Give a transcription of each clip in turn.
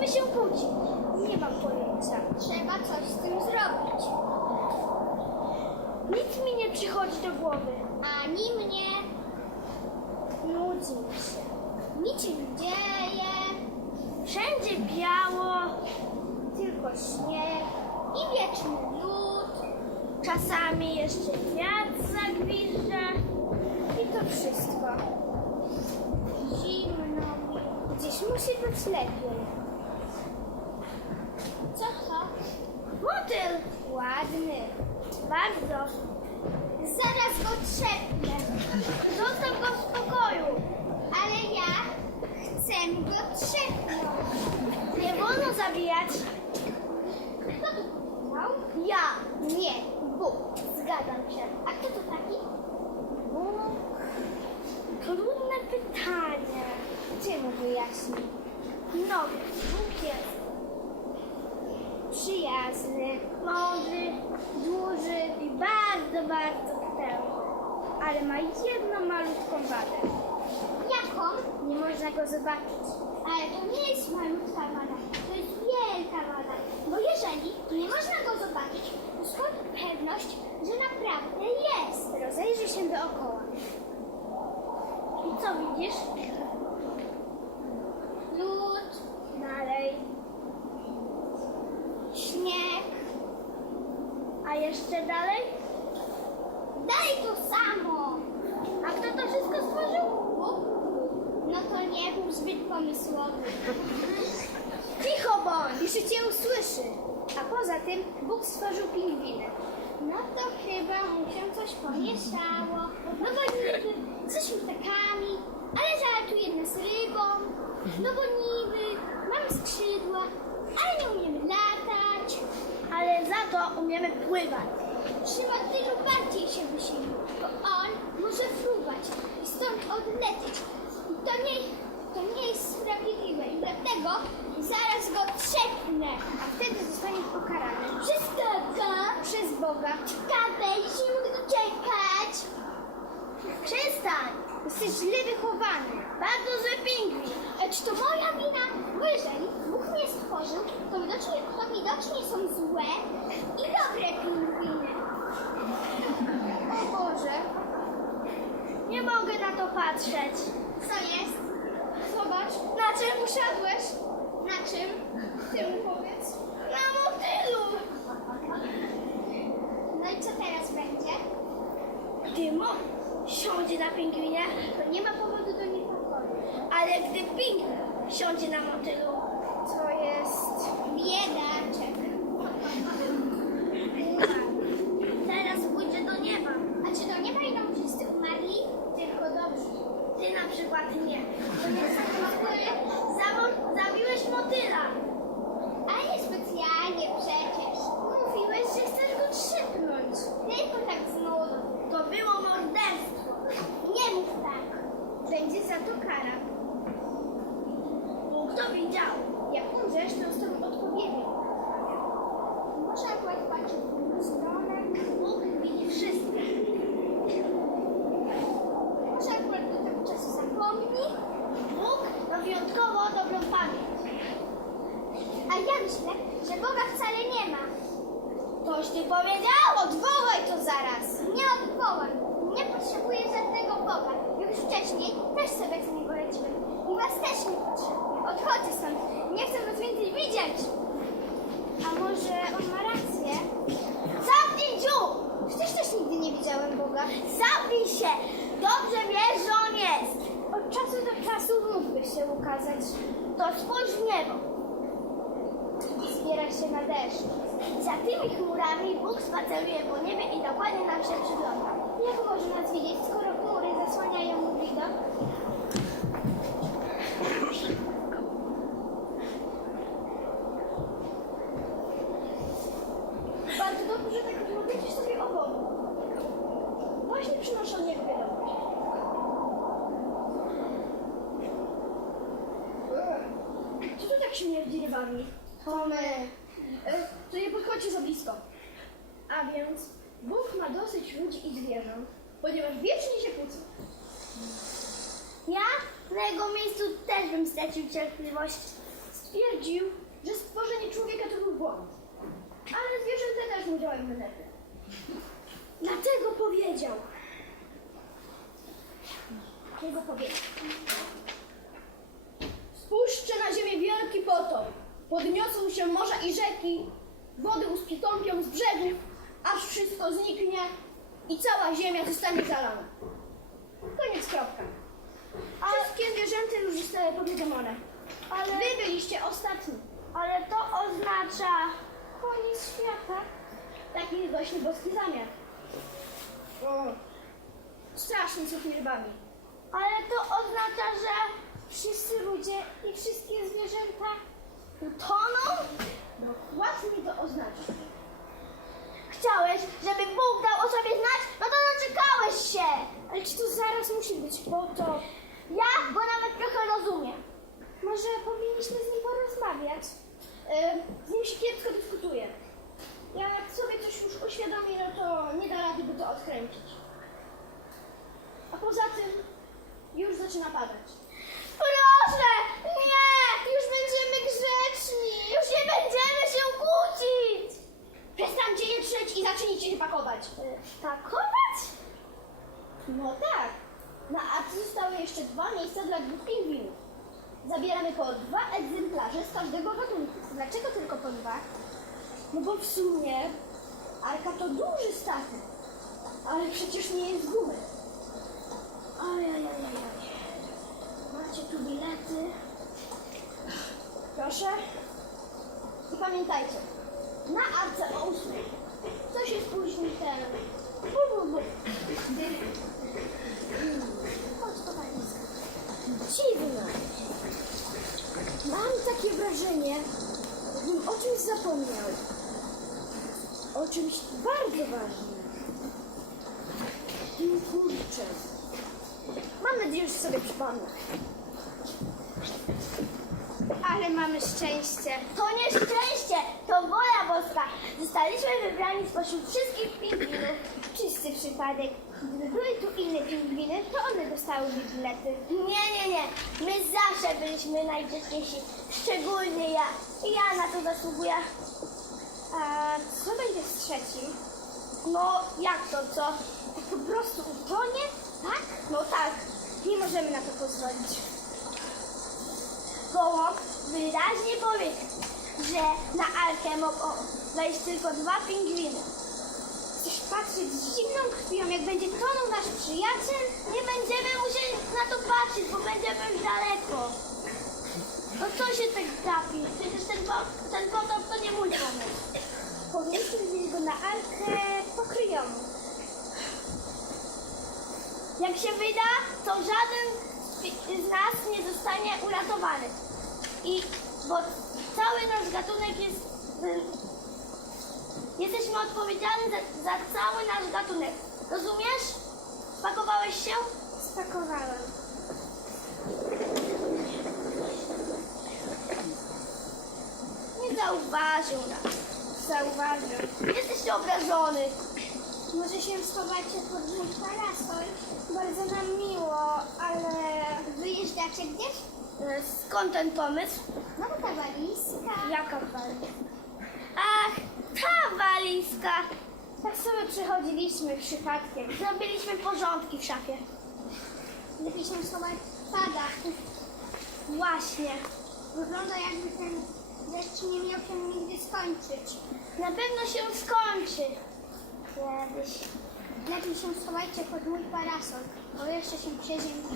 Musimy się kłócić. Nie mam pojęcia. Trzeba coś z tym zrobić. Nic mi nie przychodzi do głowy. Ani mnie Nudzi mi się. nic się nie dzieje Wszędzie biało, tylko śnieg. i wieczny lód. Czasami jeszcze wiatr zagwizda. I to wszystko. Zimno mi. Gdzieś musi być lepiej. Co to? Motyl! Ładny. Bardzo. Zaraz go trzepnę. Zostaw go w spokoju. Ale ja chcę go trzepnąć. Nie wolno zabijać. Kto? Ja. Nie, Bóg. Zgadzam się. A kto to taki? Bóg. Trudne pytanie. Ty mu wyjaśnij. No, Bóg jest przyjazny, mądry, duży i bardzo, bardzo potężny. Ale ma jedną malutką wadę. Jaką? Nie można go zobaczyć. Ale to nie jest malutka wada, to jest wielka wada. Bo jeżeli nie można go zobaczyć, to skąd pewność, że naprawdę jest? Rozejrzyj się dookoła. I co widzisz? Lód, Dalej. śnieg, A jeszcze dalej? dalej to samo. A kto to wszystko stworzył? Bóg? No to nie był zbyt pomysłowy. Cicho bądź, jeszcze cię usłyszy. A poza tym Bóg stworzył pingwiny. No to chyba mu się coś pomieszało. No bo niby jesteśmy ptakami, ale zalatujemy z rybą. No bo niby mamy skrzydła, ale nie umiemy. Ale za to umiemy pływać. Trzeba tylko bardziej się wysilić, bo on może fruwać i stąd odlecieć. I to nie, to nie jest sprawiedliwe i dlatego zaraz go trzepnę. A wtedy zostanie pokarany Przez kogo? przez Boga. Ciekawe, już nie mogę doczekać. Przestań! Jesteś źle wychowany. Bardzo zły pingwin. A czy to moja wina? Bo mnie stworzył, to widocznie, to widocznie są złe i dobre pingwiny. O Boże. Nie mogę na to patrzeć. Co jest? Zobacz, Na czym usiadłeś? na czym? Ty mi powiedz. Na motylu. No i co teraz będzie? Gdy mo siądzie na pingwinie, to nie ma powodu do niepokoju. Ale gdy pingwin siądzie na motylu. Biedaczek. Teraz pójdzie do nieba. A czy do nieba idą wszyscy umarli? Tylko dobrze. Ty na przykład nie. To jest Zawo- Zabiłeś motyla. A nie specjalnie przecież. Mówiłeś, że chcesz go trzepnąć. Tylko tak z nudu. To było morderstwo. Nie mów tak. Będzie za to kara. Bóg to widział. Jak umrzesz, to nie chcę was więcej widzieć. A może on ma rację? Zamknij dziób! Przecież też nigdy nie widziałem Boga. Zamknij się! Dobrze wiesz, że on jest. Od czasu do czasu mógłby się ukazać. To spójrz w niebo. Zbiera się na deszcz. Za tymi chmurami Bóg spaceruje po niebie i dokładnie nam się przygląda. Jak może nas widzieć, skoro chmury zasłaniają mu widok? Bardzo dobrze, że tak powiedzieć sobie obok. Właśnie przynoszę od niego wiadomość. Co tu tak śmierdzi rybami? To my. E, To nie podchodźcie za blisko. A więc Bóg ma dosyć ludzi i zwierząt, ponieważ wiecznie się kłócą. Ja na jego miejscu też bym stracił cierpliwość. Stwierdził, twierdził, że stworzenie człowieka to był błąd. Ale zwierzęta też mu działają lepiej. Dlatego powiedział. Dlatego powiedział. Spuszczę na ziemię wielki potop. Podniosą się morza i rzeki. Wody ustąpią z brzegów, aż wszystko zniknie i cała ziemia zostanie zalana. Koniec, kropka. Wszystkie zwierzęta już zostały powiadomione. Ale... Wy byliście ostatni. Ale to oznacza koniec świata. Taki jest właśnie boski zamiar. O, strasznie co mnie bawi. Ale to oznacza, że wszyscy ludzie i wszystkie zwierzęta utoną? Dokładnie to oznacza. Chciałeś, żeby Bóg dał o sobie znać? No to doczekałeś się! Ale czy to zaraz musi być po to? Ja go nawet trochę rozumiem. Może powinniśmy z nim porozmawiać? z nim się kiepsko dyskutuje. Jak sobie coś już uświadomi, no to nie da rady by to odkręcić. A poza tym już zaczyna padać. Proszę! Nie! Już będziemy grzeczni! Już nie będziemy się kłócić! Przestańcie je trzeć i zacznijcie się pakować. pakować? No tak. Na akcji zostały jeszcze dwa miejsca dla dwóch pingwinów. Zabieramy po dwa egzemplarze z każdego gatunku. Dlaczego tylko po dwa? No bo w sumie Arka to duży statek, ale przecież nie jest z gumy. Ajajajaj. Macie tu bilety. Proszę. I pamiętajcie, na Arce o ósmej. Co się spóźni ten... Dziwne. Mam takie wrażenie, jakbym o czymś zapomniał. O czymś bardzo ważnym. No kurczę. Mam nadzieję, że sobie przypomnę. Ale mamy szczęście. To nie szczęście, to wola boska. Zostaliśmy wybrani spośród wszystkich pingwinów. Czysty przypadek. Gdyby były tu inne pingwiny, to one dostałyby bilety. Nie, nie, nie. My zawsze byliśmy najgrzeczniejsi. Szczególnie ja. I ja na to zasługuję. A co będzie z trzecim? No, jak to co? Tak po prostu utonie? Tak? No tak. Nie możemy na to pozwolić. Gołąb wyraźnie powiedział, że na Arkę mogą wejść tylko dwa pingwiny. Chcesz patrzeć z zimną krwią, jak będzie tonął nasz przyjaciel? Nie będziemy musieli na to patrzeć, bo będziemy już daleko. No co się tak gapi? Przecież ten, ten potop to nie mój pomysł. Powinniśmy wziąć go na Arkę pokryjomu. Jak się wyda, to żaden z- nas nie zostanie uratowany. I bo cały nasz gatunek jest. Jesteśmy odpowiedzialni za, za cały nasz gatunek. Rozumiesz? Spakowałeś się? Spakowałem. Nie zauważył nas. Zauważył. Jesteś obrażony. Może się schowacie pod mój parasol? Bardzo nam miło, ale... Wyjeżdżacie gdzieś? E, Skąd ten pomysł? No bo ta walizka. Jaka walizka? Ach, ta walizka! Tak sobie przychodziliśmy przypadkiem. Zrobiliśmy porządki w szafie. Się schować pada. Właśnie. Wygląda jakby ten deszcz nie miał się nigdy skończyć. Na pewno się skończy. Kiedyś. Lepiej się schowajcie pod mój parasol, bo jeszcze się przeziębi.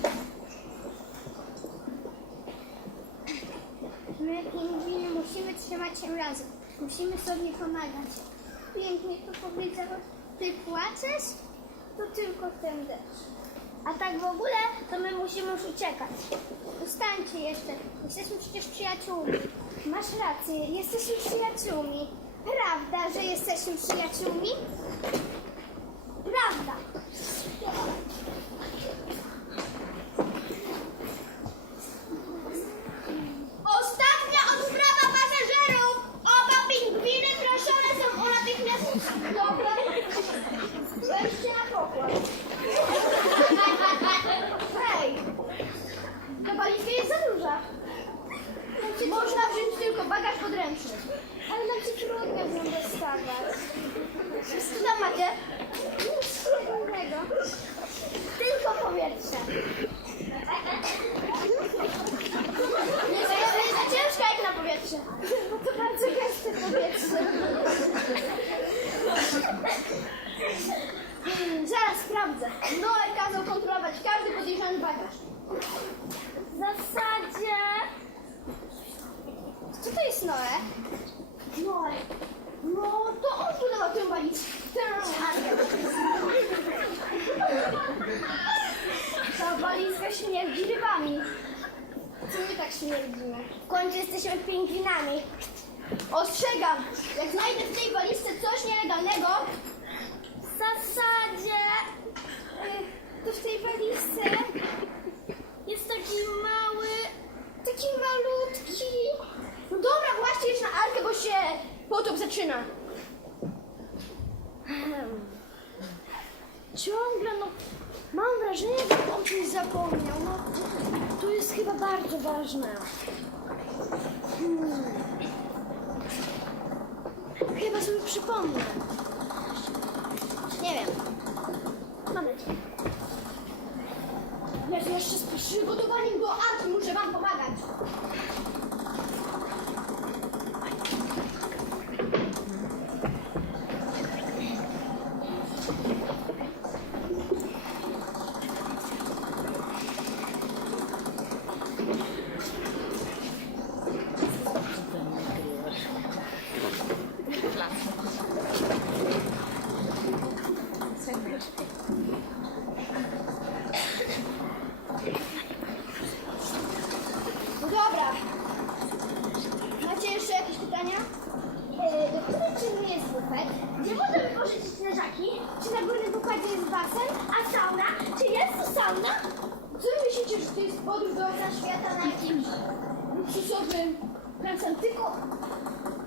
My, pingwiny, musimy trzymać się razem. Musimy sobie pomagać. Pięknie to powiedział. Ty płaczesz? To tylko ten deszcz. A tak w ogóle, to my musimy już uciekać. Zostańcie jeszcze. Jesteśmy przecież przyjaciółmi. Masz rację, jesteśmy przyjaciółmi. Prawda, że jesteśmy przyjaciółmi? Prawda. Ostatnia odprawa pasażerów! Oba pingwiny proszone są o natychmiastowe wejście na pokład. Hej! Ta walizka jest za duża. Można wziąć tylko ręczny. Ale nam się trudno z nią dostawać. Co tam macie? Nic innego. Tylko powietrze. Nie jest za ciężka jak na powietrze. Bo to bardzo gęste powietrze. Hmm, Zaraz sprawdzę. Noel kazał kontrolować każdy podejrzany bagaż. W zasadzie... Co to jest Noe? Noe. No to on budował tę walizkę. Ta walizka śmierdzi rybami. Co my tak śmierdzimy? W końcu jesteśmy pingwinami. Ostrzegam, jak znajdę w tej walizce coś nielegalnego, W zasadzie... y, To w tej walizce jest taki mały... Taki malutki... no dobra, właśnie już na arkę, bo się potop zaczyna. Ciągle, no... Mam wrażenie, że on coś zapomniał. No, to jest chyba bardzo ważne. Hmm. Chyba sobie przypomnę. Nie wiem. Mam nadzieję. Ja jeszcze z przygotowaniem do arki muszę wam pomagać. No dobra. Macie jeszcze jakieś pytania? E, Do której czynu jest bufet? Gdzie możemy pożyczyć leżaki? Czy na górnym pokładzie jest basen? A sauna? Czy jest tu sauna? Co wy myślicie, że to jest podróż do końca świata na jakimś luksusowym transantyku?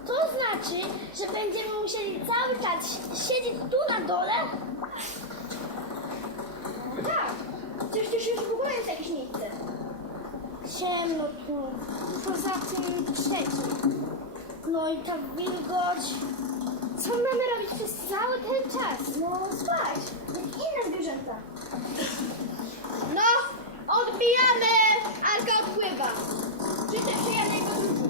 To znaczy, że będziemy musieli cały czas siedzieć tu na dole? Tak. Przecież już w ogóle jest jakieś miejsce. Ciemno tu. Poza tym trzeci. No i ta wilgoć. Co mamy robić przez cały ten czas? No spać, jak inne zwierzęta. No, odbijamy! Arka odpływa. Życzę przyjemnej podróży.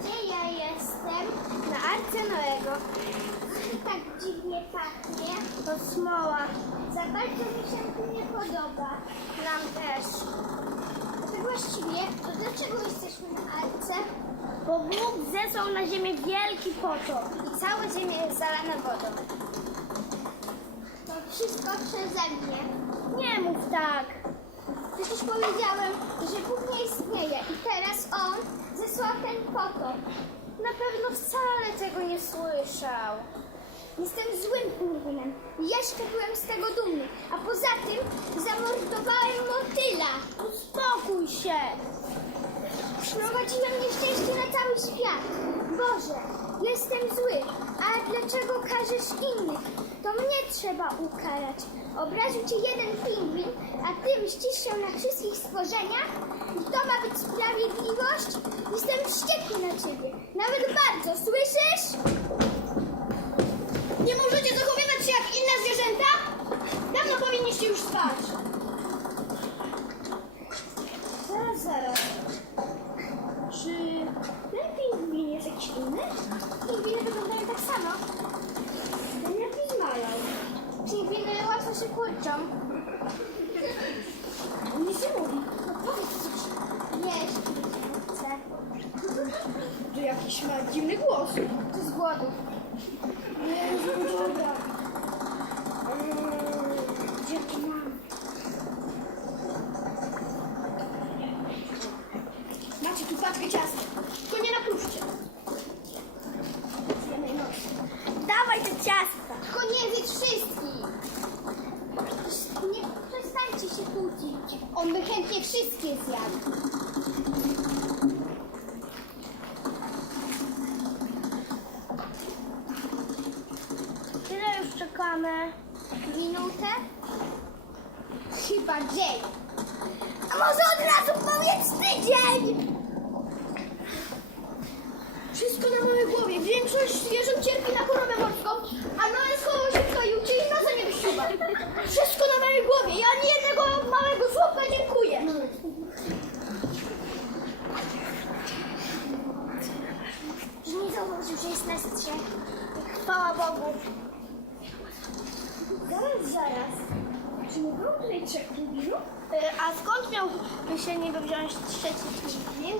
Gdzie ja jestem? Na Arce Noego. Tak dziwnie pachnie. To smoła. Za bardzo mi się tu nie podoba. Nam też. Tak właściwie, to dlaczego jesteśmy na Arce? Bo Bóg zesłał na ziemię wielki potop i cała ziemia jest zalana wodą. To wszystko przeze mnie. Nie mów tak. Przecież powiedziałem, że Bóg nie istnieje i teraz On zesłał ten potop. Na pewno wcale tego nie słyszał. Jestem złym pingwinem. Jeszcze byłem z tego dumny. A poza tym zamordowałem motyla. Uspokój się. Sprowadziłem nieszczęście na cały świat. Boże, jestem zły. A dlaczego karzesz innych? To mnie trzeba ukarać. Obraził cię jeden pingwin, a ty mścisz się na wszystkich stworzeniach? I to ma być sprawiedliwość? Jestem wściekły na ciebie. Nawet bardzo, słyszysz? Nie możecie zachowywać się jak inne zwierzęta? Dawno powinniście już spać. Zaraz, zaraz. Czy pingwin jest jakiś inny? Pingwiny wyglądają tak samo. Ten jakiś mają. Pingwiny łatwo się kurczą. Nie mówi. No powiedz coś. Jeść. Chcę. To jakiś ma dziwny głos. To z głodu. Jezu, dobra. Eee, Gdzie to mam? 16. Chwała Bogu. Zaraz, zaraz. Czy mógł leczek Bibliu? A skąd miał się niby wziąć trzeci Bibliu?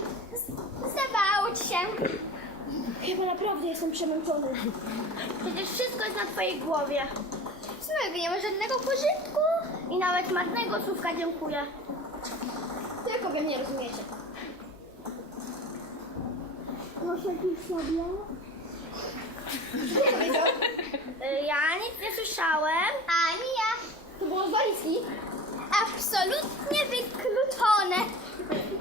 Zdawało ci się. Chyba naprawdę jestem przemęczony. Przecież wszystko jest na twojej głowie. Znowu nie ma żadnego pożytku. I nawet marnego słówka dziękuję. Tylko wy mnie rozumiecie. Proszę, jakiś sobie. Ja nic nie słyszałem. Ani ja. To było z walizki. Absolutnie wykluczone.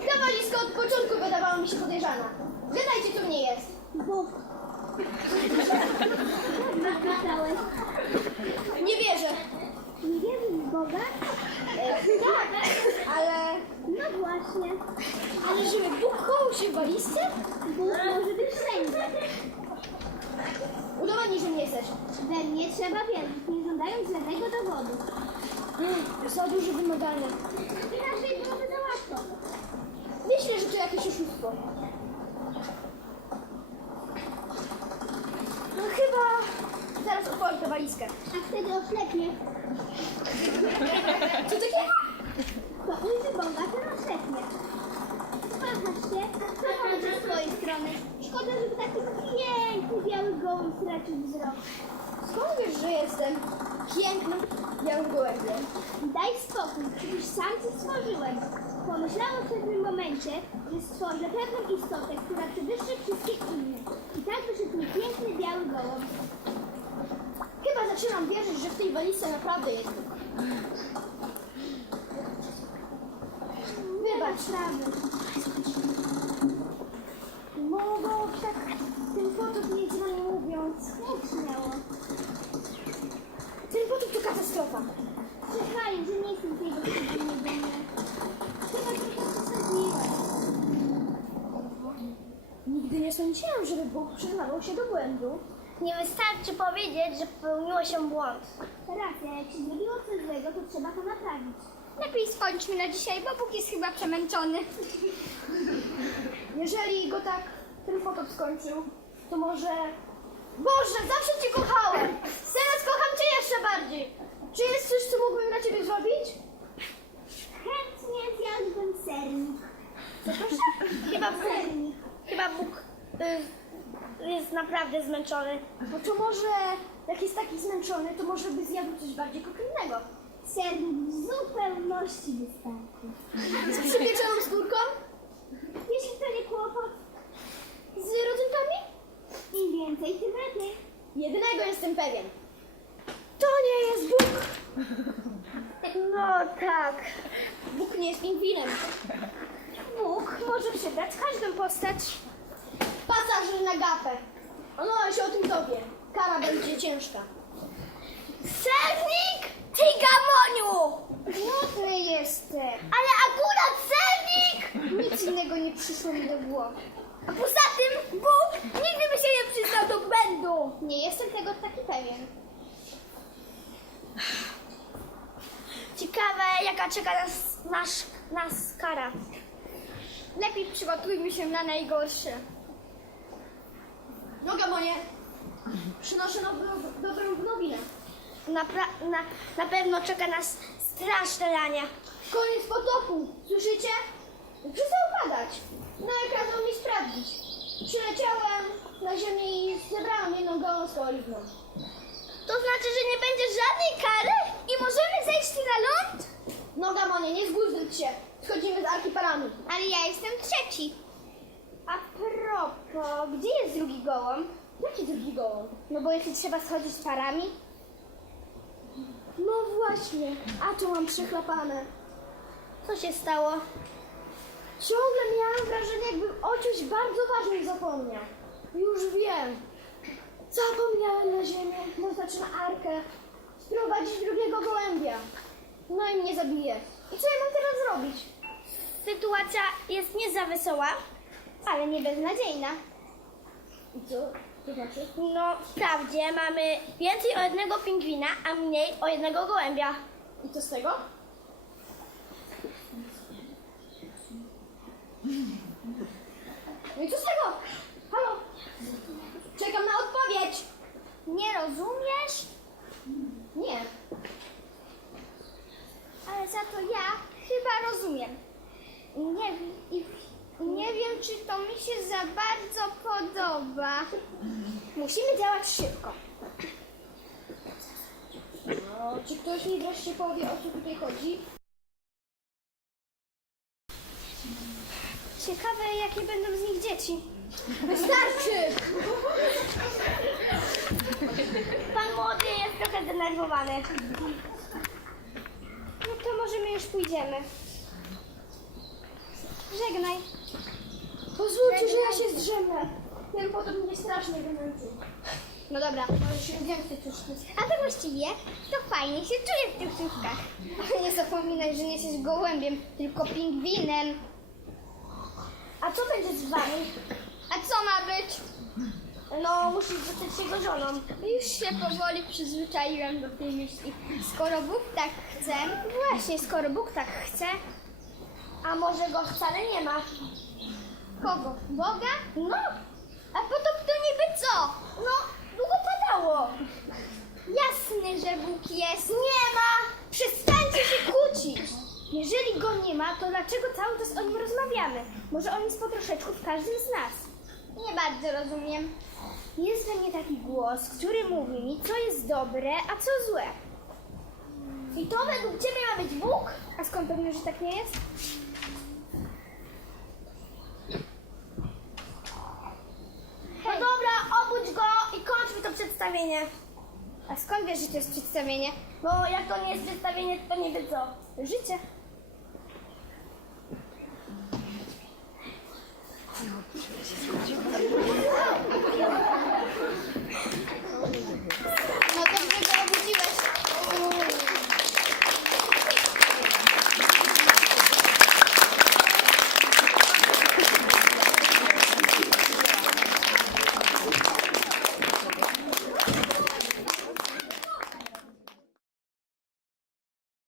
Ta walizka od początku wydawała mi się podejrzana. Gadajcie, co w niej jest. Bo... Nie wierzę. Nie wierzysz w Boga? Tak, ale... No właśnie. Ale żeby Bóg chował się w walizce? Bóg może być wszędzie. Udowodnij, że nie chcesz. We mnie trzeba wierzyć, nie żądając żadnego dowodu. Mm, Za duże wymagania. Inaczej byłoby za łatwo. Myślę, że to jakieś oszustwo. No chyba... Zaraz otworzę tę walizkę. A wtedy oślepnie. Co takiego? To ujrzy Boga, ten oślepnie. Wahasz się, to może z twojej strony. Szkoda, żeby taki piękny biały gołąb stracił wzrok. Skąd wiesz, że jestem pięknym białym gołębiem? Daj spokój, przecież sam cię stworzyłem. Pomyślałam w pewnym momencie, że stworzę pewną istotę, która przewyższy wszystkie inne. I tak wyszedł mi piękny biały gołąb. Chyba zaczynam wierzyć, że w tej walizce naprawdę jest. Wybacz. Sprawy. Mogą tak ten potop między Jak śmiało. Ten potop to katastrofa. Czekaj, że nie jestem tej gościny nie będę. Chyba trochę przesadziłem. Nigdy nie sądziłam, żeby Bóg przyznawał się do błędu. Nie wystarczy powiedzieć, że popełniło się błąd. Racja, jak się zrobiło coś złego, to trzeba to naprawić. Lepiej skończmy na dzisiaj, bo Bóg jest chyba przemęczony. Jeżeli go tak ten potop skończył, to może... Boże, zawsze Cię kochałem! Teraz kocham Cię jeszcze bardziej! Czy jest coś, co mógłbym dla Ciebie zrobić? Chętnie zjadłbym sernik. Chyba sernik. Chyba Bóg y, jest naprawdę zmęczony. Bo to może, jak jest taki zmęczony, to może by zjadł coś bardziej kokrynnego. Sernik w zupełności wystarczy. Z przypieczoną skórką? Jeśli to nie kłopot, Z rodzynkami? im więcej, tym lepiej. Jednego jestem pewien. To nie jest Bóg! No tak. Bóg nie jest pingwinem. Bóg może przybrać każdą postać. Pasażer na gapę. Ono się o tym dowie. Kara będzie ciężka. Sernik? Ty gamoniu! Głupny jestem. Ale akurat sernik! Nic innego nie przyszło mi do głowy. A poza tym Bóg nigdy by się nie przyznał do błędu. Nie jestem tego taki pewien. Ciekawe, jaka czeka nas, nas, nas kara. Lepiej przygotujmy się na najgorsze. No Gamonie, przynoszę nowy, dobrą nowinę. Na, pra- na, na pewno czeka nas straszne lanie. Koniec potopu, słyszycie? Przestał padać. No i kazał mi sprawdzić. Przyleciałem na ziemię i zebrałem jedną gałązkę oliwną. To znaczy, że nie będzie żadnej kary i możemy zejść na ląd? No Gamonie, nie zbójzdź się. Schodzimy z archipelami. Ale ja jestem trzeci. A propos, gdzie jest drugi gołąb? Jaki drugi gołąb? No bo jeśli trzeba schodzić parami, No właśnie, a to mam przechlapane. co się stało? Ciągle miałam wrażenie, jakbym o czymś bardzo ważnym zapomniał. Już wiem. Zapomniałem na ziemię, to znaczy na arkę. sprowadzić drugiego gołębia. No i mnie zabije. I co ja mam teraz zrobić? Sytuacja jest nie za wesoła, ale nie beznadziejna. I co? To znaczy? No, wprawdzie mamy więcej o jednego pingwina, a mniej o jednego gołębia. I co z tego? No i co z tego? Halo? Czekam na odpowiedź. Nie rozumiesz? Nie. Ale za to ja chyba rozumiem. Nie, i nie wiem, czy to mi się za bardzo podoba. Musimy działać szybko. No, czy ktoś mi wreszcie powie, o co tutaj chodzi? Ciekawe, jakie będą z nich dzieci. Wystarczy! Pan młody jest trochę zdenerwowany. No to może my już pójdziemy. Żegnaj. Pozwólcie, że ja się zdrzemnę. Ten potem mnie strasznie wymęczył. No dobra. Może się więcej coś A to właściwie to fajnie się czuję w tych. Ale nie zapominaj, że nie jesteś gołębiem, tylko pingwinem. A co będzie z wami? A co ma być? No, musisz zostać jego żoną. Już się powoli przyzwyczaiłem do tej myśli. Skoro Bóg tak chce, właśnie skoro Bóg tak chce, A może go wcale nie ma? kogo? Boga? No, A potem to niby co? no, długo padało. Jasne, że Bóg jest. Nie ma! Przestańcie się kłócić! Jeżeli go nie ma, to dlaczego cały czas o nim rozmawiamy? Może on jest po troszeczku w każdym z nas. Nie bardzo rozumiem. Jest we mnie taki głos, który mówi mi, co jest dobre, a co złe. I to według ciebie ma być Bóg? A skąd pewnie, że tak nie jest? No dobra, obudź go i kończmy to przedstawienie. A skąd wiesz, że to jest przedstawienie? Bo jak to nie jest przedstawienie, to nie wie co. Życie.